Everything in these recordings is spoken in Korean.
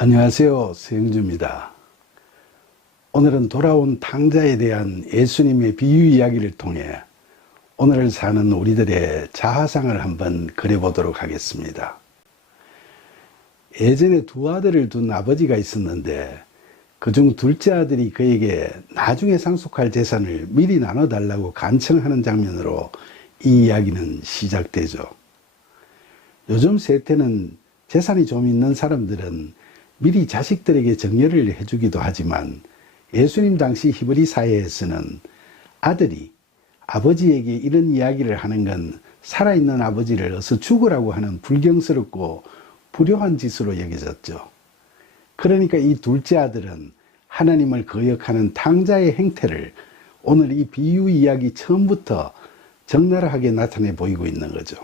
안녕하세요. 서영주입니다. 오늘은 돌아온 탕자에 대한 예수님의 비유 이야기를 통해 오늘을 사는 우리들의 자아상을 한번 그려보도록 하겠습니다. 예전에 두 아들을 둔 아버지가 있었는데 그중 둘째 아들이 그에게 나중에 상속할 재산을 미리 나눠달라고 간청하는 장면으로 이 이야기는 시작되죠. 요즘 세태는 재산이 좀 있는 사람들은 미리 자식들에게 정려를 해주기도 하지만 예수님 당시 히브리 사회에서는 아들이 아버지에게 이런 이야기를 하는 건 살아있는 아버지를 어서 죽으라고 하는 불경스럽고 불효한 짓으로 여겨졌죠. 그러니까 이 둘째 아들은 하나님을 거역하는 탕자의 행태를 오늘 이 비유 이야기 처음부터 적나라하게 나타내 보이고 있는 거죠.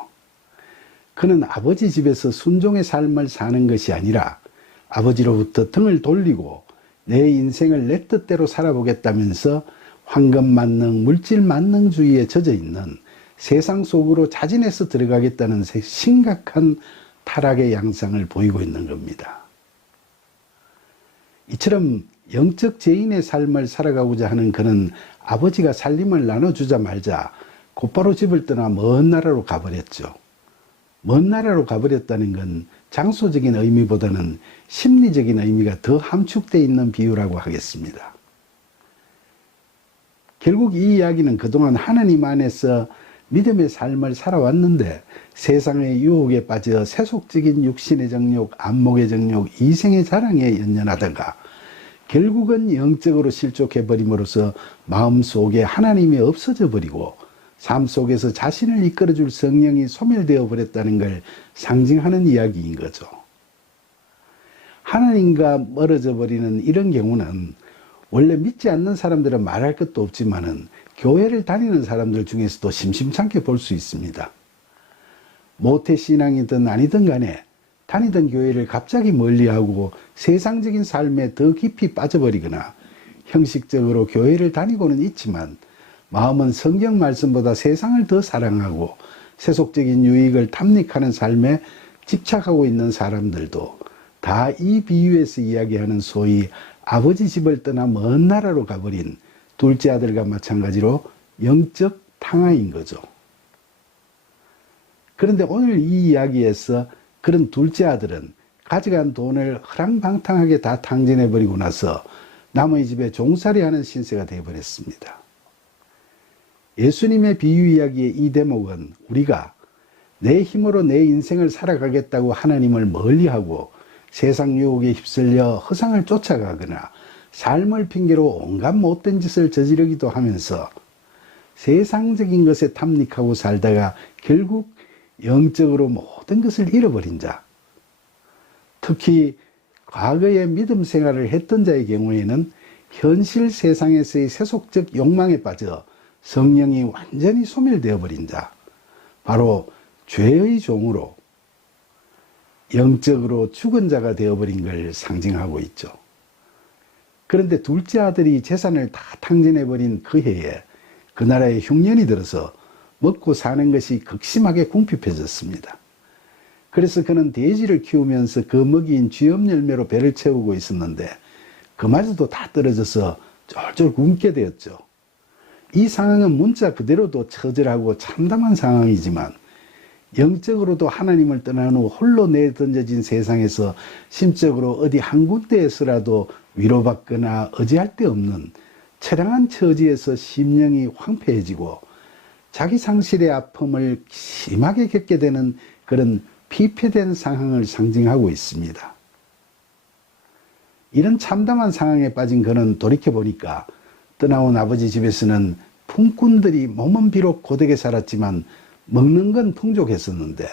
그는 아버지 집에서 순종의 삶을 사는 것이 아니라 아버지로부터 등을 돌리고 내 인생을 내 뜻대로 살아보겠다면서 황금만능, 물질만능주의에 젖어있는 세상 속으로 자진해서 들어가겠다는 심각한 타락의 양상을 보이고 있는 겁니다. 이처럼 영적 죄인의 삶을 살아가고자 하는 그는 아버지가 살림을 나눠주자 말자 곧바로 집을 떠나 먼 나라로 가버렸죠. 먼 나라로 가버렸다는 건 장소적인 의미보다는 심리적인 의미가 더 함축되어 있는 비유라고 하겠습니다. 결국 이 이야기는 그동안 하나님 안에서 믿음의 삶을 살아왔는데 세상의 유혹에 빠져 세속적인 육신의 정욕, 안목의 정욕, 이생의 자랑에 연연하다가 결국은 영적으로 실족해버림으로써 마음속에 하나님이 없어져 버리고 삶 속에서 자신을 이끌어줄 성령이 소멸되어 버렸다는 걸 상징하는 이야기인 거죠. 하나님과 멀어져 버리는 이런 경우는 원래 믿지 않는 사람들은 말할 것도 없지만은 교회를 다니는 사람들 중에서도 심심찮게 볼 수 있습니다. 모태신앙이든 아니든 간에 다니던 교회를 갑자기 멀리하고 세상적인 삶에 더 깊이 빠져버리거나 형식적으로 교회를 다니고는 있지만 마음은 성경 말씀보다 세상을 더 사랑하고 세속적인 유익을 탐닉하는 삶에 집착하고 있는 사람들도 다 이 비유에서 이야기하는 소위 아버지 집을 떠나 먼 나라로 가버린 둘째 아들과 마찬가지로 영적 탕아인 거죠. 그런데 오늘 이 이야기에서 그런 둘째 아들은 가져간 돈을 허랑방탕하게 다 탕진해버리고 나서 남의 집에 종살이하는 신세가 되어버렸습니다. 예수님의 비유 이야기의 이 대목은 우리가 내 힘으로 내 인생을 살아가겠다고 하나님을 멀리하고 세상 유혹에 휩쓸려 허상을 쫓아가거나 삶을 핑계로 온갖 못된 짓을 저지르기도 하면서 세상적인 것에 탐닉하고 살다가 결국 영적으로 모든 것을 잃어버린 자, 특히 과거에 믿음 생활을 했던 자의 경우에는 현실 세상에서의 세속적 욕망에 빠져 성령이 완전히 소멸되어 버린 자, 바로 죄의 종으로 영적으로 죽은 자가 되어버린 걸 상징하고 있죠. 그런데 둘째 아들이 재산을 다 탕진해버린 그 해에 그 나라에 흉년이 들어서 먹고 사는 것이 극심하게 궁핍해졌습니다. 그래서 그는 돼지를 키우면서 그 먹이인 쥐염 열매로 배를 채우고 있었는데 그마저도 다 떨어져서 쫄쫄 굶게 되었죠. 이 상황은 문자 그대로도 처절하고 참담한 상황이지만 영적으로도 하나님을 떠난 후 홀로 내던져진 세상에서 심적으로 어디 한 군데에서라도 위로받거나 의지할 데 없는 처량한 처지에서 심령이 황폐해지고 자기 상실의 아픔을 심하게 겪게 되는 그런 피폐된 상황을 상징하고 있습니다. 이런 참담한 상황에 빠진 그는 돌이켜보니까 떠나온 아버지 집에서는 품꾼들이 몸은 비록 고되게 살았지만 먹는 건 풍족했었는데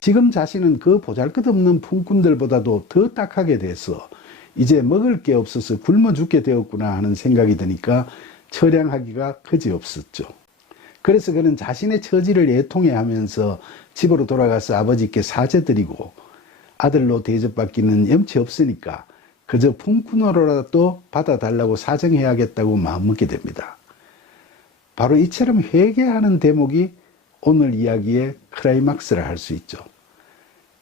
지금 자신은 그 보잘것없는 품꾼들보다도 더 딱하게 돼서 이제 먹을 게 없어서 굶어 죽게 되었구나 하는 생각이 드니까 처량하기가 그지없었죠. 그래서 그는 자신의 처지를 애통해하면서 집으로 돌아가서 아버지께 사죄드리고 아들로 대접받기는 염치 없으니까 그저 품꾼으로라도 받아달라고 사정해야겠다고 마음먹게 됩니다. 바로 이처럼 회개하는 대목이 오늘 이야기의 클라이막스라 할 수 있죠.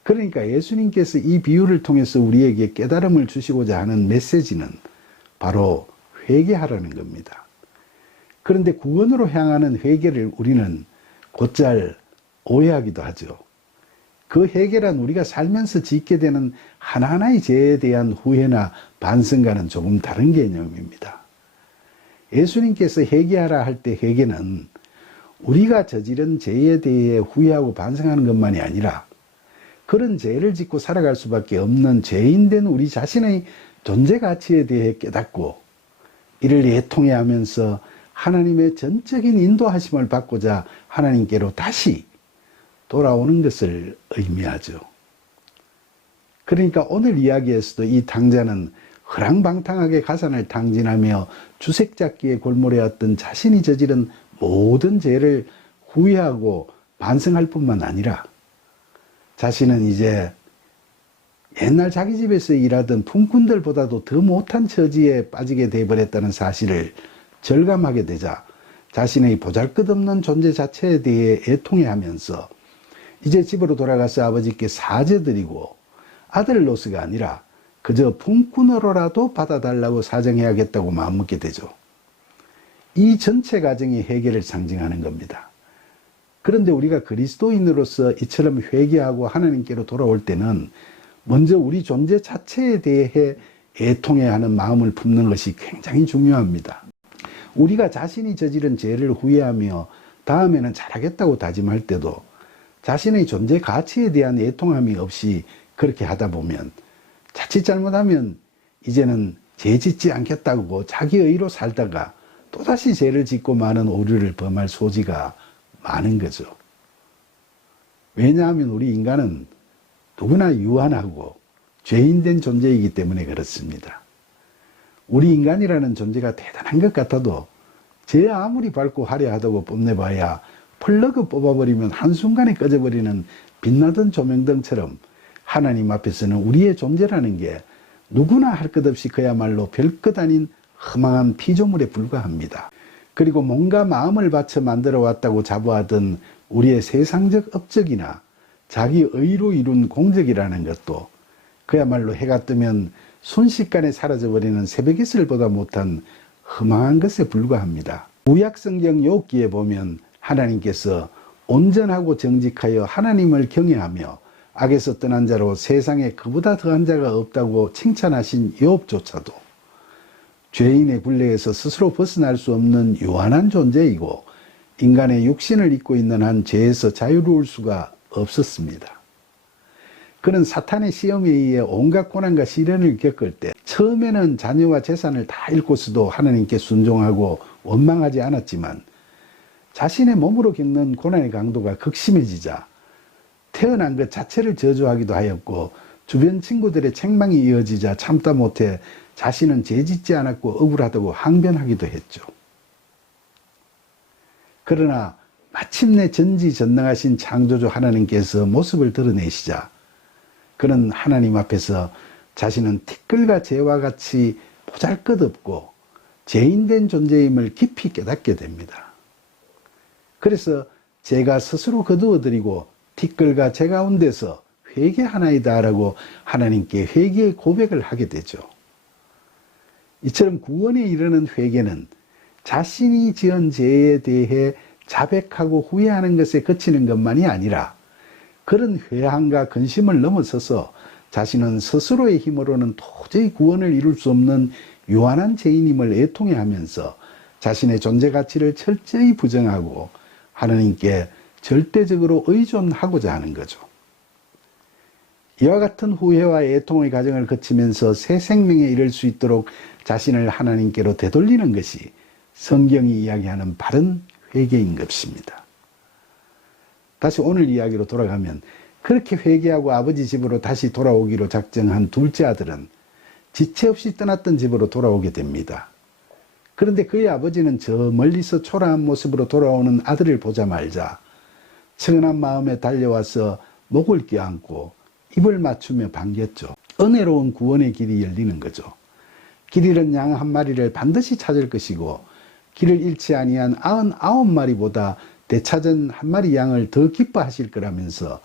그러니까 예수님께서 이 비유를 통해서 우리에게 깨달음을 주시고자 하는 메시지는 바로 회개하라는 겁니다. 그런데 구원으로 향하는 회개를 우리는 곧잘 오해하기도 하죠. 그 회개란 우리가 살면서 짓게 되는 하나하나의 죄에 대한 후회나 반성과는 조금 다른 개념입니다. 예수님께서 회개하라 할 때 회개는 우리가 저지른 죄에 대해 후회하고 반성하는 것만이 아니라 그런 죄를 짓고 살아갈 수밖에 없는 죄인된 우리 자신의 존재 가치에 대해 깨닫고 이를 애통해하면서 하나님의 전적인 인도하심을 받고자 하나님께로 다시 돌아오는 것을 의미하죠. 그러니까 오늘 이야기에서도 이 탕자는 허랑방탕하게 가산을 탕진하며 주색잡기에 골몰해왔던 자신이 저지른 모든 죄를 후회하고 반성할 뿐만 아니라 자신은 이제 옛날 자기 집에서 일하던 품꾼들보다도 더 못한 처지에 빠지게 되어버렸다는 사실을 절감하게 되자 자신의 보잘것없는 존재 자체에 대해 애통해하면서 이제 집으로 돌아가서 아버지께 사죄드리고 아들로서가 아니라 그저 품꾼으로라도 받아달라고 사정해야겠다고 마음먹게 되죠. 이 전체 과정이 회개를 상징하는 겁니다. 그런데 우리가 그리스도인으로서 이처럼 회개하고 하나님께로 돌아올 때는 먼저 우리 존재 자체에 대해 애통해야 하는 마음을 품는 것이 굉장히 중요합니다. 우리가 자신이 저지른 죄를 후회하며 다음에는 잘하겠다고 다짐할 때도 자신의 존재 가치에 대한 애통함이 없이 그렇게 하다 보면 자칫 잘못하면 이제는 죄 짓지 않겠다고 자기 의로 살다가 또다시 죄를 짓고 많은 오류를 범할 소지가 많은 거죠. 왜냐하면 우리 인간은 누구나 유한하고 죄인된 존재이기 때문에 그렇습니다. 우리 인간이라는 존재가 대단한 것 같아도 죄 아무리 밟고 화려하다고 뽐내봐야 플러그 뽑아버리면 한순간에 꺼져버리는 빛나던 조명등처럼 하나님 앞에서는 우리의 존재라는 게 누구나 할 것 없이 그야말로 별것 아닌 허망한 피조물에 불과합니다. 그리고 뭔가 마음을 바쳐 만들어 왔다고 자부하던 우리의 세상적 업적이나 자기 의로 이룬 공적이라는 것도 그야말로 해가 뜨면 순식간에 사라져버리는 새벽이슬보다 못한 허망한 것에 불과합니다. 구약성경 욥기에 보면 하나님께서 온전하고 정직하여 하나님을 경외하며 악에서 떠난 자로 세상에 그보다 더한 자가 없다고 칭찬하신 욥조차도 죄인의 굴레에서 스스로 벗어날 수 없는 유한한 존재이고 인간의 육신을 입고 있는 한 죄에서 자유로울 수가 없었습니다. 그는 사탄의 시험에 의해 온갖 고난과 시련을 겪을 때 처음에는 자녀와 재산을 다 잃고서도 하나님께 순종하고 원망하지 않았지만 자신의 몸으로 겪는 고난의 강도가 극심해지자 태어난 것 자체를 저주하기도 하였고 주변 친구들의 책망이 이어지자 참다 못해 자신은 죄짓지 않았고 억울하다고 항변하기도 했죠. 그러나 마침내 전지전능하신 창조주 하나님께서 모습을 드러내시자 그는 하나님 앞에서 자신은 티끌과 재와 같이 보잘것없고 죄인된 존재임을 깊이 깨닫게 됩니다. 그래서 제가 스스로 거두어드리고 티끌과 재 가운데서 회개하나이다 라고 하나님께 회개의 고백을 하게 되죠. 이처럼 구원에 이르는 회개는 자신이 지은 죄에 대해 자백하고 후회하는 것에 그치는 것만이 아니라 그런 회한과 근심을 넘어서서 자신은 스스로의 힘으로는 도저히 구원을 이룰 수 없는 유한한 죄인임을 애통해하면서 자신의 존재 가치를 철저히 부정하고 하나님께 절대적으로 의존하고자 하는 거죠. 이와 같은 후회와 애통의 과정을 거치면서 새 생명에 이를 수 있도록 자신을 하나님께로 되돌리는 것이 성경이 이야기하는 바른 회개인 것입니다. 다시 오늘 이야기로 돌아가면 그렇게 회개하고 아버지 집으로 다시 돌아오기로 작정한 둘째 아들은 지체 없이 떠났던 집으로 돌아오게 됩니다. 그런데 그의 아버지는 저 멀리서 초라한 모습으로 돌아오는 아들을 보자마자 청은한 마음에 달려와서 목을 껴안고 입을 맞추며 반겼죠. 은혜로운 구원의 길이 열리는 거죠. 길 잃은 양 한 마리를 반드시 찾을 것이고 길을 잃지 아니한 99마리보다 되찾은 한 마리 양을 더 기뻐하실 거라면서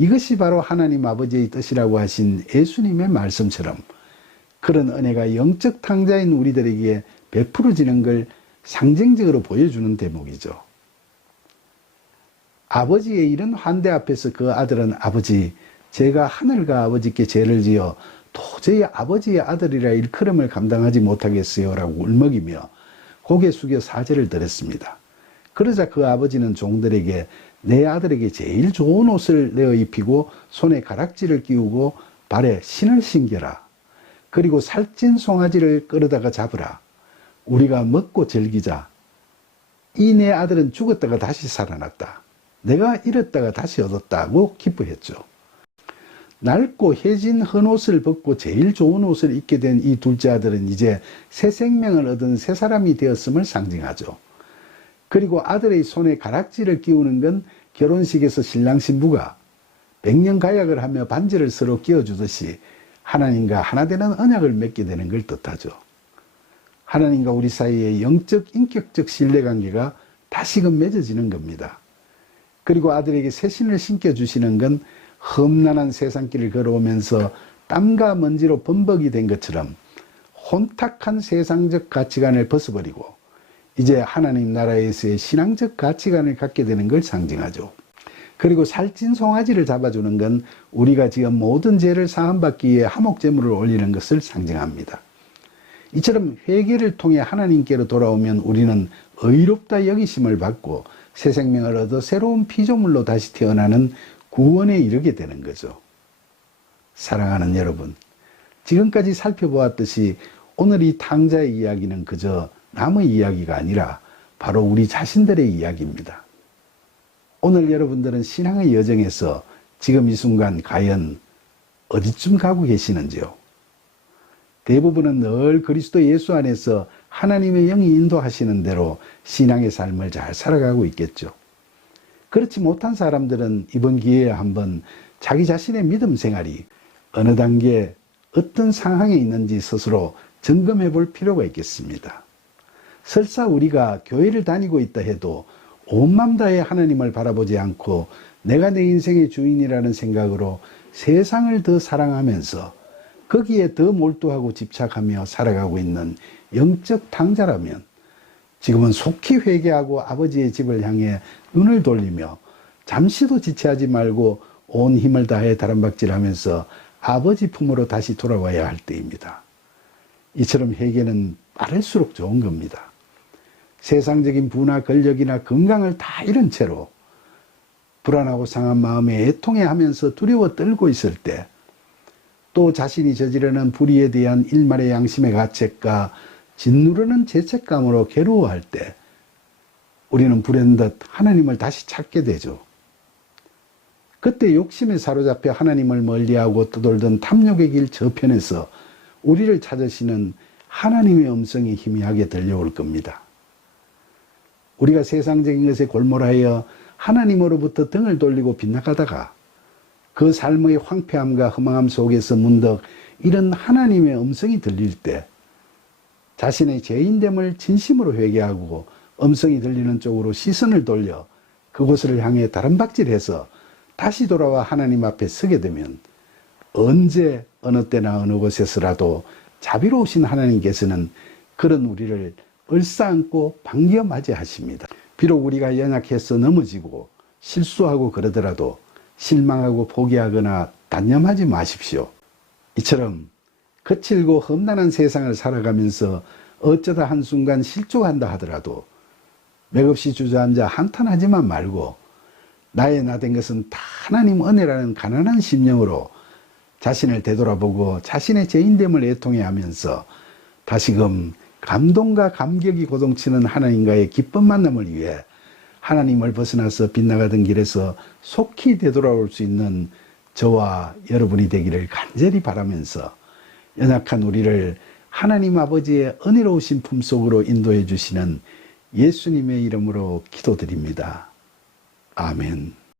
이것이 바로 하나님 아버지의 뜻이라고 하신 예수님의 말씀처럼 그런 은혜가 영적 탕자인 우리들에게 베풀어지는 걸 상징적으로 보여주는 대목이죠. 아버지의 이런 환대 앞에서 그 아들은 아버지, 제가 하늘과 아버지께 죄를 지어 도저히 아버지의 아들이라 일컬음을 감당하지 못하겠어요 라고 울먹이며 고개 숙여 사죄를 드렸습니다. 그러자 그 아버지는 종들에게 내 아들에게 제일 좋은 옷을 내어 입히고 손에 가락지를 끼우고 발에 신을 신겨라. 그리고 살찐 송아지를 끌어다가 잡으라. 우리가 먹고 즐기자. 이 내 아들은 죽었다가 다시 살아났다. 내가 잃었다가 다시 얻었다고 기뻐했죠. 낡고 해진 헌옷을 벗고 제일 좋은 옷을 입게 된 이 둘째 아들은 이제 새 생명을 얻은 새 사람이 되었음을 상징하죠. 그리고 아들의 손에 가락지를 끼우는 건 결혼식에서 신랑 신부가 백년가약을 하며 반지를 서로 끼워주듯이 하나님과 하나 되는 언약을 맺게 되는 걸 뜻하죠. 하나님과 우리 사이의 영적 인격적 신뢰관계가 다시금 맺어지는 겁니다. 그리고 아들에게 새 신을 신겨주시는 건 험난한 세상길을 걸어오면서 땀과 먼지로 범벅이 된 것처럼 혼탁한 세상적 가치관을 벗어버리고 이제 하나님 나라에서의 신앙적 가치관을 갖게 되는 걸 상징하죠. 그리고 살찐 송아지를 잡아주는 건 우리가 지금 모든 죄를 사함받기 위해 화목제물을 올리는 것을 상징합니다. 이처럼 회개를 통해 하나님께로 돌아오면 우리는 의롭다 여기심을 받고 새 생명을 얻어 새로운 피조물로 다시 태어나는 구원에 이르게 되는 거죠. 사랑하는 여러분, 지금까지 살펴보았듯이 오늘 이 탕자의 이야기는 그저 남의 이야기가 아니라 바로 우리 자신들의 이야기입니다. 오늘 여러분들은 신앙의 여정에서 지금 이 순간 과연 어디쯤 가고 계시는지요? 대부분은 늘 그리스도 예수 안에서 하나님의 영이 인도하시는 대로 신앙의 삶을 잘 살아가고 있겠죠. 그렇지 못한 사람들은 이번 기회에 한번 자기 자신의 믿음 생활이 어느 단계 어떤 상황에 있는지 스스로 점검해 볼 필요가 있겠습니다. 설사 우리가 교회를 다니고 있다 해도 온 맘 다해 하나님을 바라보지 않고 내가 내 인생의 주인이라는 생각으로 세상을 더 사랑하면서 거기에 더 몰두하고 집착하며 살아가고 있는 영적 탕자라면 지금은 속히 회개하고 아버지의 집을 향해 눈을 돌리며 잠시도 지체하지 말고 온 힘을 다해 다람박질하면서 아버지 품으로 다시 돌아와야 할 때입니다. 이처럼 회개는 빠를수록 좋은 겁니다. 세상적인 부나 권력이나 건강을 다 잃은 채로 불안하고 상한 마음에 애통해하면서 두려워 떨고 있을 때, 또 자신이 저지르는 불의에 대한 일말의 양심의 가책과 짓누르는 죄책감으로 괴로워할 때 우리는 불현듯 하나님을 다시 찾게 되죠. 그때 욕심에 사로잡혀 하나님을 멀리하고 떠돌던 탐욕의 길 저편에서 우리를 찾으시는 하나님의 음성이 희미하게 들려올 겁니다. 우리가 세상적인 것에 골몰하여 하나님으로부터 등을 돌리고 빗나가다가 그 삶의 황폐함과 허망함 속에서 문득 이런 하나님의 음성이 들릴 때 자신의 죄인됨을 진심으로 회개하고 음성이 들리는 쪽으로 시선을 돌려 그곳을 향해 다름박질해서 다시 돌아와 하나님 앞에 서게 되면 언제 어느 때나 어느 곳에서라도 자비로우신 하나님께서는 그런 우리를 얼싸안고 반겨 맞이하십니다. 비록 우리가 연약해서 넘어지고 실수하고 그러더라도 실망하고 포기하거나 단념하지 마십시오. 이처럼 거칠고 험난한 세상을 살아가면서 어쩌다 한순간 실족한다 하더라도 맥없이 주저앉아 한탄하지만 말고 나의 나 된 것은 다 하나님 은혜라는 가난한 심령으로 자신을 되돌아보고 자신의 죄인됨을 애통해 하면서 다시금 감동과 감격이 고동치는 하나님과의 기쁜 만남을 위해 하나님을 벗어나서 빗나가던 길에서 속히 되돌아올 수 있는 저와 여러분이 되기를 간절히 바라면서 연약한 우리를 하나님 아버지의 은혜로우신 품속으로 인도해 주시는 예수님의 이름으로 기도드립니다. 아멘.